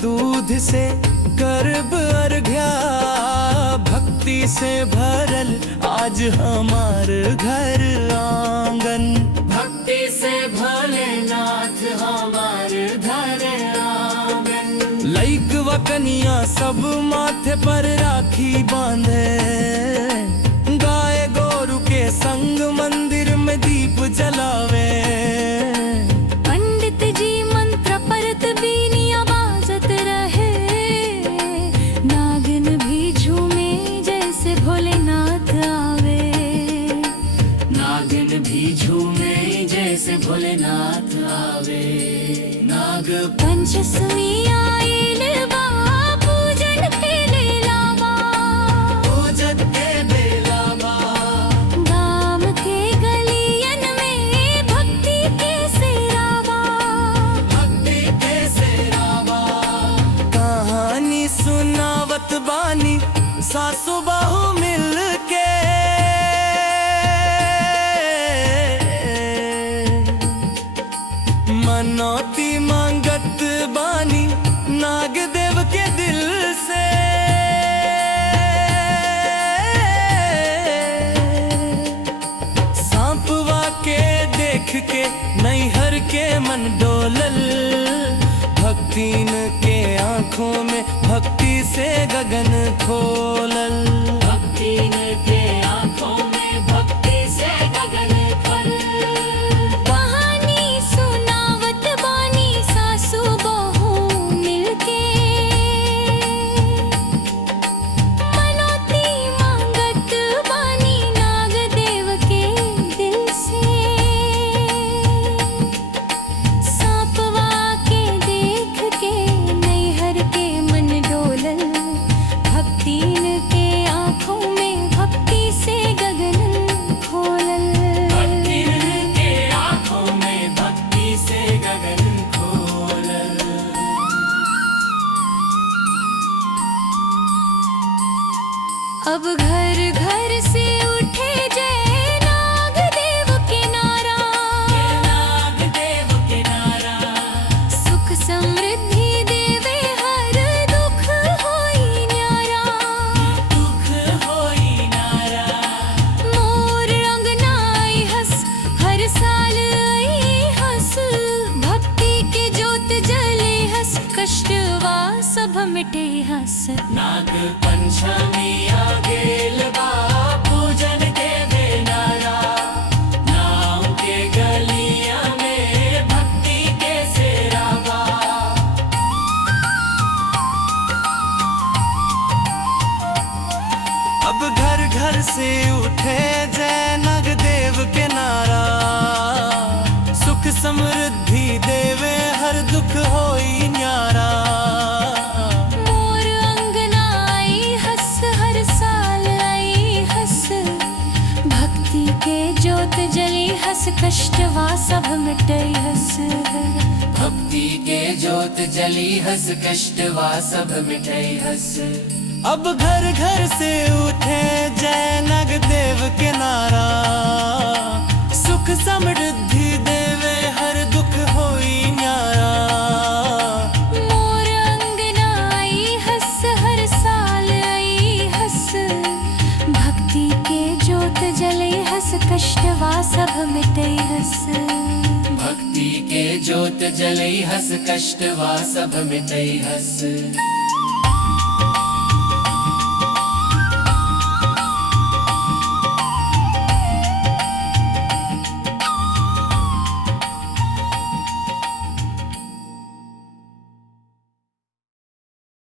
दूध से गर्भ अर्घ्या, भक्ति से भरल आज हमार घर आंगन। भक्ति से भोलेनाथ हमार घर आंगन। लइक व कनिया सब माथे पर राखी बांधे, गाय गोरु के संग मंदिर में दीप जलावे। पंडित जी मंत्र परत बीनिया बाजत रहे, नागिन भी झूमे जैसे भोलेनाथ आवे। नागिन भी झूमे जैसे भोलेनाथ आवे। नाग पंचमी आइल बा, पूजन के बेलावा। पूजन के बेलावा। गाम के गलियन में भक्ति के सेरावा। भक्ति के सेरावा। कहानी सुनावत बानी सासु बहू मिल के, मनौती मांगत बानी नाग देव के दिल से। सांपवा के देख के नैहर के मन डोलल, भक्तिन के आंखों में भक्ति से गगन खोलल। भक्तिन के आंखों में भक्ति से गगन खोलल। कहानी सुनावत बानी सासू बहू मिलके, मनौती मांगत बानी नाग देव के दिल से। सांपवा के देख के नैहर के मन डोलल, भक्तिन के आंखों में भक्ति से गगन खोलल। भक्तिन के आंखों में भक्ति से गगन खोलल। अब घर घर से उठे जय नाग देव के नारा। नाग देव के नारा। सुख समृद्धि देवे हर दुख होई न्यारा। दुख होई नारा। मोर अंगना आई हंस, हर साल आई हंस। भक्ति के जोत जले हंस, कष्टवा सब मिटे हंस। नाग पंचमी आ गेल बा, पूजन के बेनारा। नाव के गलिया में भक्ति के सेरावा। अब घर घर से उठे जय नाग देव के नारा, सुख समृद्धि देवे हर दुख होई न्यारा। मोर अंगना आई हंस, हर साल आई हंस। भक्ति के जोत जली हंस, कष्टवा सब मिटे हंस। भक्ति के जोत जली हंस, कष्टवा सब मिटे हंस। अब घर घर से उठे जय नाग देव के नारा, सुख समृद्धि देवे हर दुख होई न्यारा। मोर अंगना आई हंस, हर साल आई हंस। भक्ति के जोत जले हंस, कष्टवा सब मिटे हंस। भक्ति के जोत जलई हस, कष्टवा सब मिटई हस।